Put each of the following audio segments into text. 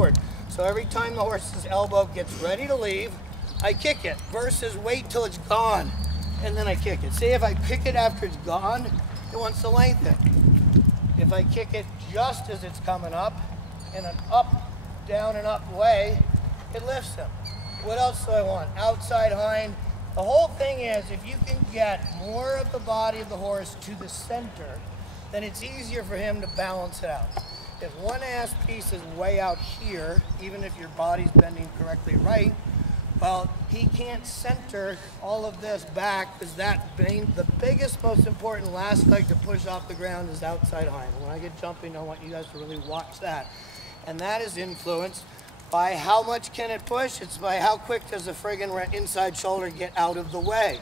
forward. So every time the horse's elbow gets ready to leave, I kick it, versus wait till it's gone, and then I kick it. See, if I kick it after it's gone, it wants to lengthen. If I kick it just as it's coming up, in an up, down and up way, it lifts him. What else do I want? Outside hind. The whole thing is, if you can get more of the body of the horse to the center, then it's easier for him to balance it out. If one ass piece is way out here, even if your body's bending correctly right, well, he can't center all of this back, because the biggest, most important last leg to push off the ground is outside hind. When I get jumping, I want you guys to really watch that. And that is influenced by how much can it push. It's by how quick does the friggin' inside shoulder get out of the way.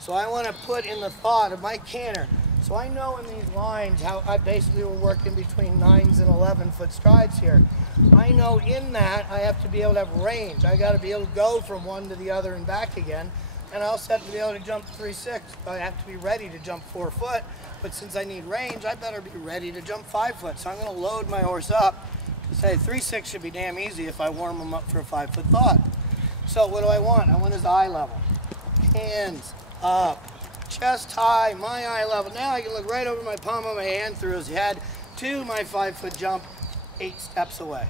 So I want to put in the thought of my canter. So I know in these lines how I basically were working between 9s and 11-foot strides here. I know in that I have to be able to have range. I got to be able to go from one to the other and back again. And I also have to be able to jump 3-6. I have to be ready to jump 4 foot. But since I need range, I better be ready to jump 5 foot. So I'm going to load my horse up to say 3-6 should be damn easy if I warm him up for a 5-foot thought. So what do I want? I want his eye level. Hands up. Chest high, my eye level. Now I can look right over my palm of my hand through his head to my 5-foot jump 8 steps away.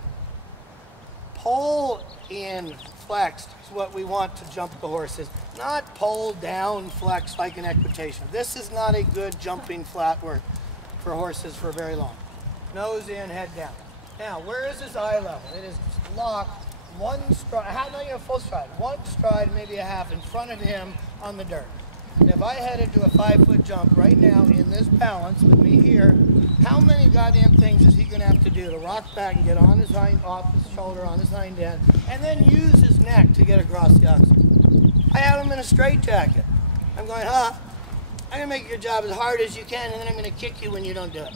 Pull in flexed is what we want to jump the horses. Not pull down flexed like an equitation. This is not a good jumping flat work for horses for very long. Nose in, head down. Now, where is his eye level? It is locked one stride, how many a full stride? One stride, maybe a half in front of him on the dirt. And if I headed to a 5-foot jump right now in this balance with me here, how many goddamn things is he going to have to do to rock back and get on his hind, off his shoulder, on his hind end, and then use his neck to get across the oxen? I have him in a straitjacket. I'm going, I'm going to make your job as hard as you can, and then I'm going to kick you when you don't do it.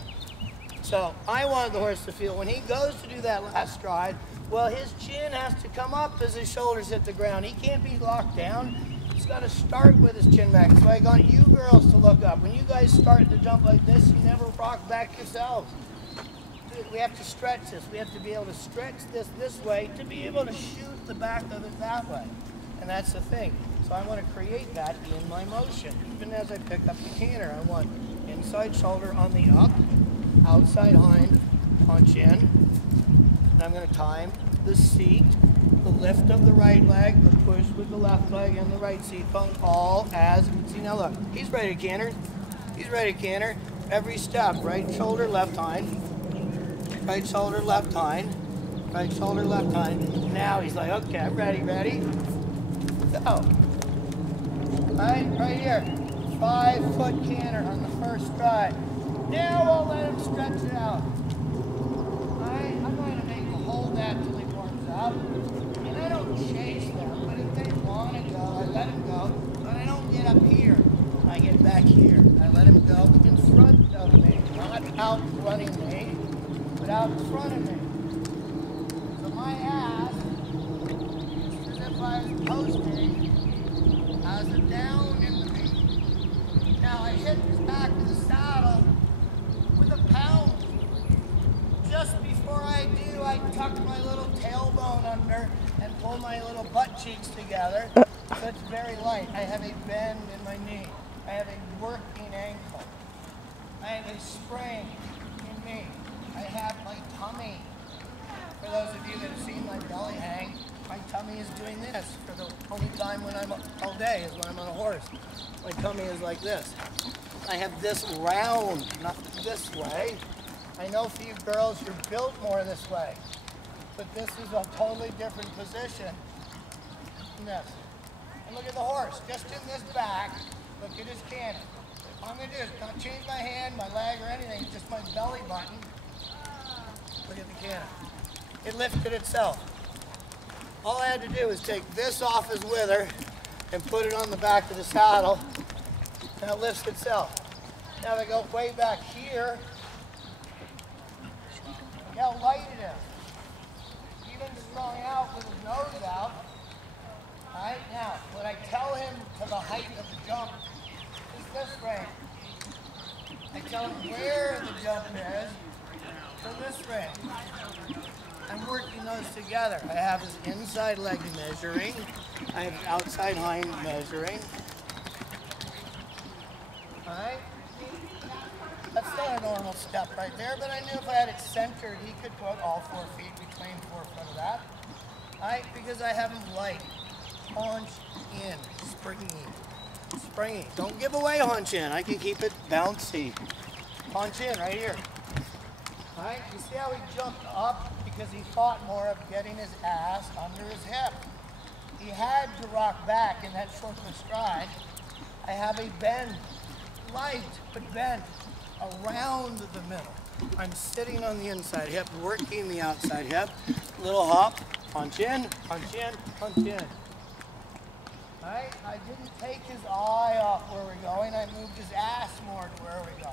So I wanted the horse to feel when he goes to do that last stride, well, his chin has to come up as his shoulders hit the ground. He can't be locked down. He's got to start with his chin back. So I got you girls to look up. When you guys start to jump like this, you never rock back yourselves. We have to stretch this. We have to be able to stretch this way to be able to shoot the back of it that way. And that's the thing. So I want to create that in my motion. Even as I pick up the canter, I want inside shoulder on the up, outside hind, punch in. And I'm going to time the seat, the lift of the right leg, the push with the left leg, and the right seat bone, all as, see now look, he's ready to canter. He's ready to canter. Every step, right shoulder, left hind, right shoulder, left hind, right shoulder, left hind. Now he's like, okay, I'm ready, go. Right here, 5-foot canter on the first stride. Now I'll let him stretch it out. I'm going to make him hold that till he warms up. And I don't chase them, but if they want to go, I let him go. But I don't get up here. I get back here. I let him go in front of me. Not out running me, but out in front of me. So my ass, as if I was posting, has it down in the knee. Now I hit his back of the saddle with a pound. Just before I do, I tuck my little tailbone under and pull my little butt cheeks together. So it's very light. I have a bend in my knee. I have a working ankle. I have a spring in me. I have my tummy. For those of you that have seen my belly hang, my tummy is doing this. For the only time when I'm all day is when I'm on a horse. My tummy is like this. I have this round, not this way. I know for you girls, you're built more this way. But this is a totally different position than this. And look at the horse, just in this back, look at his canter. All I'm going to do is not change my hand, my leg, or anything, just my belly button. Look at the canter. It lifted itself. All I had to do was take this off his wither and put it on the back of the saddle, and it lifts itself. Now they go way back here. Look how light it is. Even strung out with his nose out. Alright, now, when I tell him to the height of the jump is this range. I tell him where the jump is to this range. I'm working those those together. I have his inside leg measuring. I have his outside hind measuring. All right? That's not a normal step right there, but I knew if I had it centered, he could put all 4 feet between forefront of that. All right? Because I have him light. Haunch in. Springy. Springy. Don't give away haunch in. I can keep it bouncy. Haunch in right here. All right? You see how he jumped up? Because he thought more of getting his ass under his hip. He had to rock back in that short of a stride. I have a bend. Light, but bend. Around the middle. I'm sitting on the inside hip, working the outside hip. Little hop, punch in, punch in, punch in. All right, I didn't take his eye off where we're going. I moved his ass more to where we go.